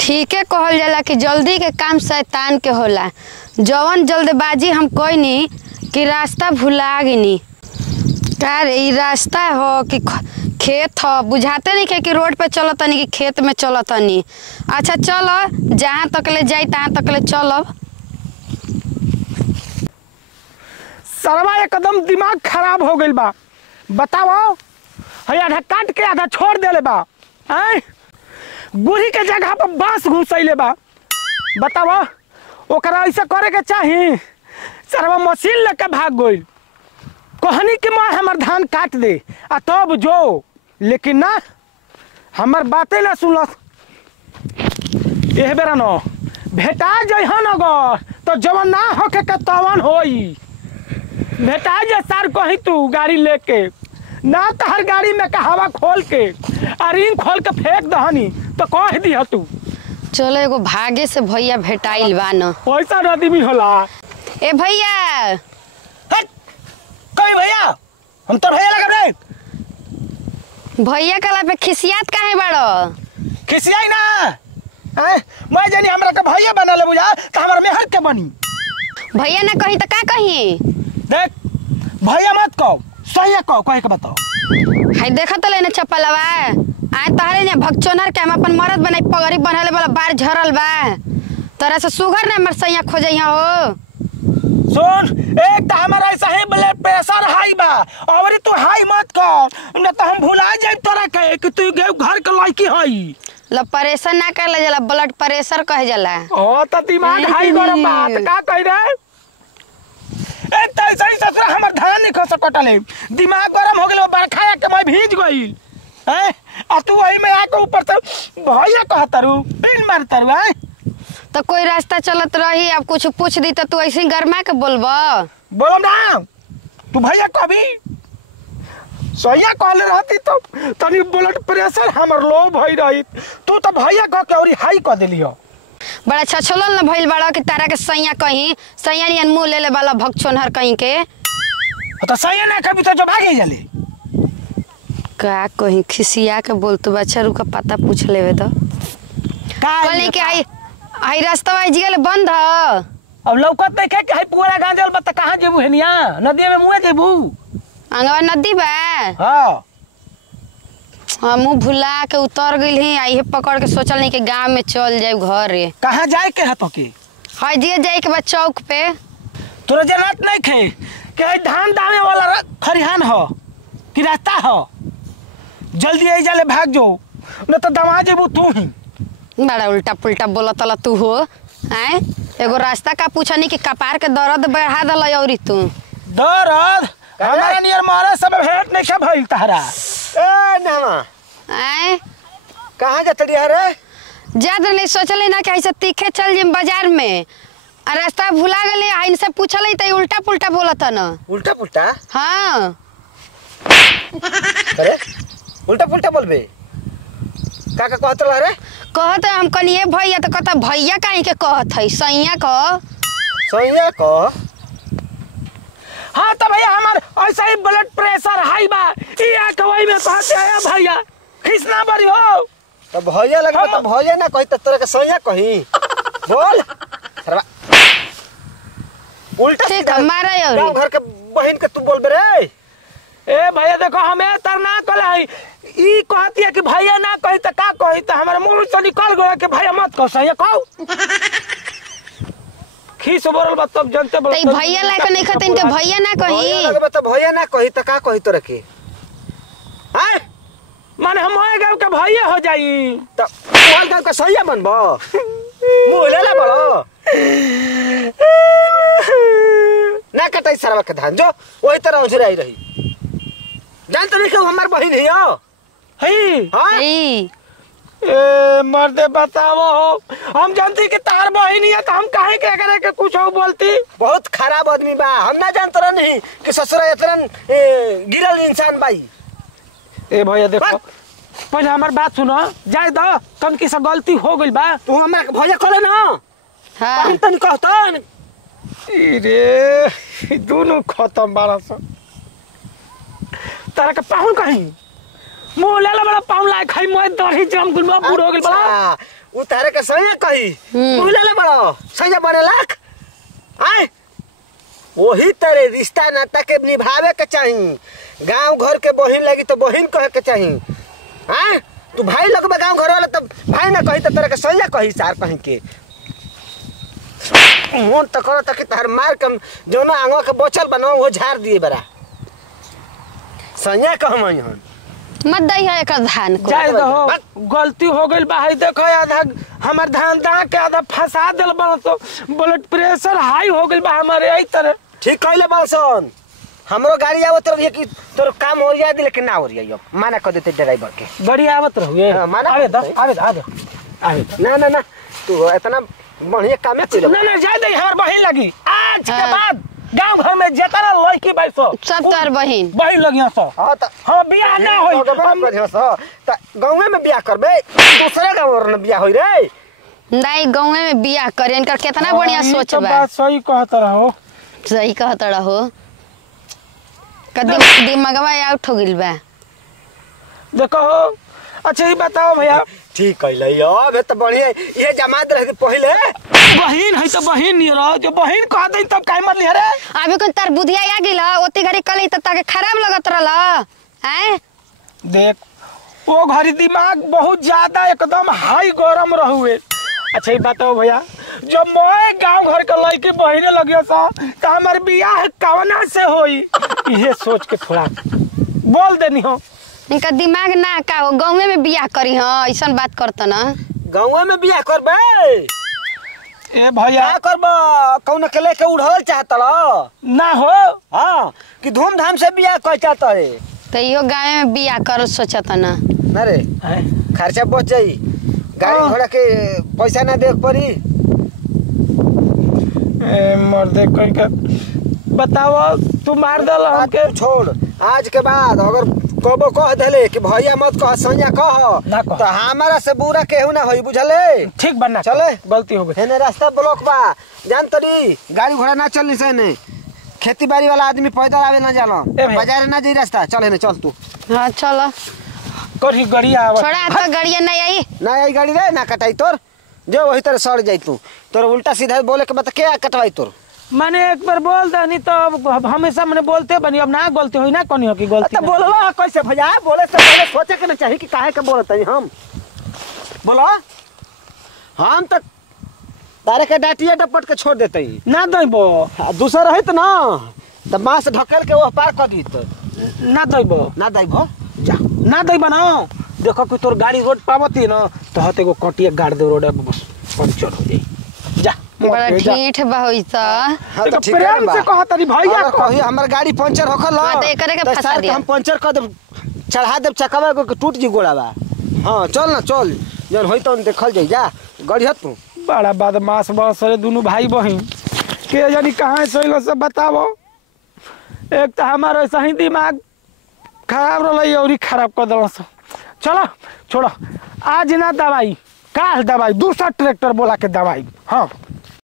ठीक है कहल जाला कि जल्दी के काम शैतान के होला। जवन जल्दबाजी हम कइनी कि रास्ता भुला गनी। का रे ई रास्ता हो कि खेत हो बुझाते नहीं कि रोड पे चलतनी कि खेत में चलतनी। अच्छा चलो जहाँ तक ले जाई तहाँ तक ले चलो। सरवा एकदम दिमाग खराब हो गइल बा। बताओ है आधा काट के आधा छोड़ देले बा। हैं गुड़ी के जगह पर बांस घुसैले बा। बताओ ओकरा ऐसा करे के चाही। सरवा मशीन लेके भाग गइल। कहनी कि माँ हमर धान काट दे आ तब जो, लेकिन ना हमर बातें ना सुनलस। एह बेरा न भेटा जइहन अगर तो जवन ना होके के तवन होई। भेटा जे सर कही तू गाड़ी लेके ना तहर गाड़ी में का हवा खोल के आ रिंग खोल के फेंक दहनी तो कह दिह तू। चलो एगो भागे से भैया भेटाइल बा न। पैसा नदी भी होला। ए भैया कहीं भैया हम तो भैया लगा रे। भैया कला पे खिसियात काहे बाड़ो? खिसियाई ना मैं जानी हमरा के भैया बना ले बुझा तो हमर मेहर के बनी। भैया ना कही तो का कही? देख भैया मत कहो सही कहो कहे के बताओ। हाय देखा तो लेने चप्पलवा आए तहरे ने भगचोनर के हम अपन मरद बनाई पगड़ी बनले वाला बार झरल बा। तोरा से सुगर ने हमर सैया खोजैया हो। सुन एक तो हमारा ऐसा ही ब्लड प्रेशर हाई बा और तू हाई मत कर न तो हम भुला जाए तोरा के कि तू घर के लड़की हई। ल प्रेशर ना कहला जाला ब्लड प्रेशर कहे जाला। ओ तो दिमाग हाई गरम बात का कह रे। ए तैसे ही ससुरा हमर धान नहीं खस कटले दिमाग गरम हो गेलो बरखा के मैं भीज गइल। हैं आ तू वही में आके ऊपर से भैया कहतरू पिन मारतरू। हैं तो कोई रास्ता चलत रही अब कुछ पूछ दी तो तू ऐसे गरमा के बोलबा। बोलो ना तू भैया कभी सैया कहले रहती तो तनी ब्लड प्रेशर हमर लो भई रही। तू तो भैया कह के और हाई कह देलियो। बड़ा छछलोल न भइल बड़ा कि तारा के सैया कहीं सैया नियन मुंह ले ले वाला भगचोनहर कहीं के। तो सैया ना कभी तो जो भागे जले का कहीं खिसिया के बोल तो बच्चा रुका पता पूछ लेवे तो कहले कि आई रास्ता जिगले बंद ह। अब लौकत नहीं के हाई पूरा गांजल बत कहां जेबू हेनिया नदी में मुए जेबू। अंगवा नदी बा। हां हम भुला के उतर गइल ही आई पकड़ के सोचल नहीं कि गांव में चल जाए घर रे। कहां जाए के हतो के हाय जे जाए के बा चौक पे। तोरा जरूरत नहीं खे के धान दाने वाला खरिहान हो कि रास्ता हो। जल्दी आई जाले भाग जो न तो दमा जेबू तू ही। बड़ा उल्टा पुल्टा बोलत ल तू हो। हैं एगो रास्ता का पूछनी कि कपार के दर्द बढ़ा दल औरी तू। दर्द हमारा नियर मारे सब भेंट नहीं के भइल तहरा। ए नामा हैं कहां जतड़ी रे? ज्यादा नहीं सोचले ना कि ऐसे तीखे चल जिम बाजार में आ रास्ता भुला गले आ इनसे पूछले त उल्टा पुल्टा बोलत न। उल्टा पुल्टा? हां अरे उल्टा पुल्टा बोलबे का कहत रह रे? कहत हम कनिए भैया तो कहता भैया काहे के कहत है सैया क सैया क। हाँ तो भैया हमार ऐसा ही ब्लड प्रेशर हाई बा ई आके वही में कहते आया भैया खिसना बड़ी हो। तो भैया लगबे तो भैया ना कही तोरा के सैया कही बोल सरवा उल्टा ठीक हमारा गांव और घर के बहन के तू बोलबे रे। ए भैया देखो हमें तरना कल है ई कहती है कि भैया ना कही तो का कही तो हमारे मुंह से निकल गया कि भैया मत कहो सैया कहो। खीस बोलल बा तब जनते बोल तई भैया लायक नहीं खत इनके भैया ना कही। भैया लगबे तो भैया ना कही तो का कही तोरा के? हां माने हम होए गांव के भैया हो जाई तो बोल गांव का सैया बनबो मुंह ले ले बड़ो ना कटाई सरवा के धान जो वही तरह उजराई रही। जान तो नहीं हमार बहन है यो हई हां ई ए मर्दे बताओ हम जानती कि तार बहन है तो हम काहे के करे के कुछ हो बोलती। बहुत खराब आदमी बा हम ना जानत नहीं कि ससुरा इतना गिरल इंसान बाई। ए भैया देखो पहले हमार बात सुनो जाए दो कम की सब गलती हो गई बा। तू हमरा के भैया कहले ना हां हम तनी कहतन रे दोनों खत्म बारा सा तारा के पाहुन कहीं मुंह लेला बड़ा पाऊ लाए खाई मोय दही जम गुल बुढ़ हो गेल बड़ा अच्छा, उ तारे के सही कही मुंह ले ले बड़ा सही बने लाख आए वही तरह रिश्ता नाता के निभावे के चाहिए। गांव घर के बहिन लगी तो बहिन कहे के चाहिए। हाँ तू भाई लगबे गांव घर वाला तब भाई ना कही तो तेरे के सही कही सार कहीं के मन तो करो तक तार मार कम जो ना आंगवा के बचल बनाओ वो झाड़ दिए बड़ा सही कह मैं मत दई है एक धान को जाए दहो गलती हो गई बा है देखो आधा हमार धान दा के आधा फंसा देल बा तो ब्लड प्रेशर हाई हो गई बा हमारे यही तरह ठीक कहले बासन हमरो गाड़ी आवत रही कि तोर काम हो जाए लेकिन ना हो रही माना कर देते ड्राइवर के गाड़ी आवत रहुए माना आवे द आवे ना ना ना तू इतना बढ़िया काम है ना ना जाए दे हमार बहिन लगी आज के बाद गांव घर में जेतना लड़की बैसो सब तार बहिन लगिया सो हां त हां बियाह ना होई हम त गांव में बियाह करबे दूसरे गांव में बियाह होई रे नहीं गाँव में बियाह करे इनका कितना बढ़िया सोच बा बात सही कहत रहो सही कहत रहो कदी दिमागवा आउट हो गेल बा देखो अच्छा ये बताओ भैया ठीक कहले अब त बढ़िया ये जमात रहे पहले बहिन है तो बहिन नहीं रहो जो बहिन कह दई तब काहे मत लिया रे अभी कोन तार बुधिया आ गेल ओती घड़ी कली त ताके खराब लगत रहला हैं देख वो घरी दिमाग बहुत ज्यादा एकदम हाई गरम रहुए। अच्छा ये बताओ भैया जब मैं गांव घर के लड़की बहिने लगियो सा तो हमार बियाह कवना से होई ये सोच के थोड़ा बोल देनी हो इनका दिमाग ना का हो गाँव में बियाह करी हां ऐसन बात करत ना गांव में बियाह करबे ए भैया क्या करबा कौन के लेके उड़ल चाहत ल ना हो हां कि धूमधाम से बियाह कह चाहत है तो इहो गाँव में बियाह कर सोचत ना ना रे खर्चा बच जाई गाड़ी घोड़ा के पैसा ना दे पड़ी ए मर्दे कोई का बताओ तू मार दल हमके छोड़ आज के बाद अगर कबो कह देले कि भैया मत कह सैया ना कह कह। तो हमारा से बुरा केहू ना होई बुझले ठीक बनना चले गलती हो गई हेने रास्ता ब्लॉक बा जान तरी गाड़ी घोड़ा ना चलनी से ने खेती बाड़ी वाला आदमी पैदल आवे ना जाला ए भैया। बाजार ना जाई रास्ता चल हेने चल तू हां चलो करी गड़िया आवा छोड़ा तो गाड़िया नहीं आई ना आई गाड़ी रे ना कटाई तोर जो वही तरह सड़ जाई तू तोर उल्टा सीधा बोले के बता क्या कटवाई तोर मैंने एक बार बोल दनी तो अब हमेशा मैंने बोलते बनी अब ना गलती हुई ना कोनी हो की गलती तो बोलला कैसे भैया बोले से पहले सोचे के ना चाहिए कि काहे के बोलत हई हम बोलो हम तो तारे के डाटिया डपट के छोड़ देते ही ना दइबो दूसरा रहित ना तो बांस ढकेल के वो पार कर दी तो ना दइबो ना दाइबो जा ना दइबो ना देखो कि तोर गाड़ी रोड पावती ना तो हते को कटिया गाड़ दे रोड बस पंचर हो जाई जा बड़ा ठीठ बा होई त हाँ तो ठीक प्रेम से कहा तरी भैया कही हमर गाड़ी पंचर होखल हाँ, तो एकरे के फंसा दिया। हम पंचर कर देब चढ़ा देब चकवा को टूट जी गोड़ावा हां चल ना चल जन होई तो देखल जाई जा गड़िया तू बड़ा बदमाश बस रे दोनों भाई बहन के जानी कहां से लो सब बताओ एक तो हमारा ऐसा ही दिमाग खराब रही और ही खराब कर दल चलो छोड़ो आज ना दवाई काल दवाई दूसरा ट्रैक्टर बोला के दवाई हाँ